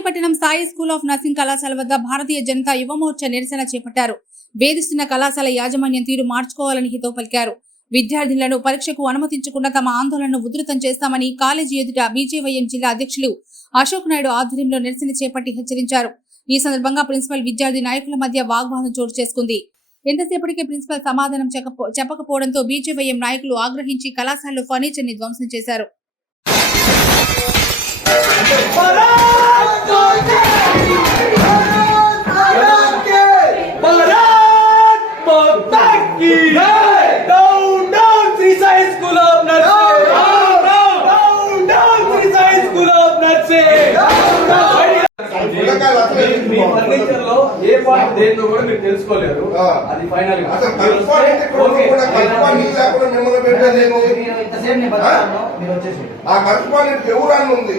కావలిపట్టణం Sai school of nursing కళాశాల వద్ద భారతీయ జనతా యువ మోర్చా నిరసన చేపట్టారు. వేధిస్తున్న కళాశాల యాజమాన్యం తీరు మార్చుకోవాలని హితవు పలికారు. విద్యార్థులను పరీక్షకు అనుమతించకుండా తమ ఆందోళనను ఉధృతం చేస్తామని కాలేజీ ఎదుట బీజేవైఎం జిల్లా అధ్యక్షులు అశోక్ నాయుడు ఆధ్వర్యంలో నిరసన చేపట్టి హెచ్చరించారు. ఈ సందర్భంగా ప్రిన్సిపల్ విద్యార్థి నాయకుల మధ్య వాగ్వాదం చోటు చేసుకుంది. ఎంతసేపటికే ప్రిన్సిపల్ సమాధానం చెప్పకపోవడంతో బీజేవైఎం నాయకులు ఆగ్రహించి కళాశాలలో ఫర్నిచర్ ని ధ్వంసం చేశారు. తెలుసుకోలేరు అది ఫైనల్ ఆ కరెస్పాండెంట్ ఎవరన్నా ఉంది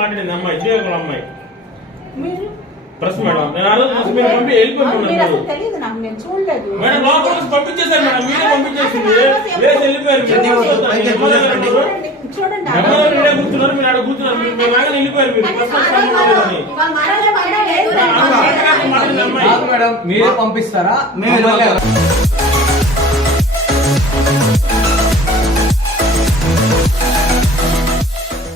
మాట్లాడింది అమ్మాయి శ్రీకాకుళం అమ్మాయి ప్రెస్ మేడం నేను ఆ రోజు మీరు పంపి వెళ్ళిపోయాను మేడం లోపల పంపించేశారు మేడం మీరే పంపించేసింది లేదు వెళ్ళిపోయారు కూర్చున్నారు మీరు ఆడ కూర్చున్నారు మీరు లాగానే వెళ్ళిపోయారు మేడం మీరే పంపిస్తారా మేము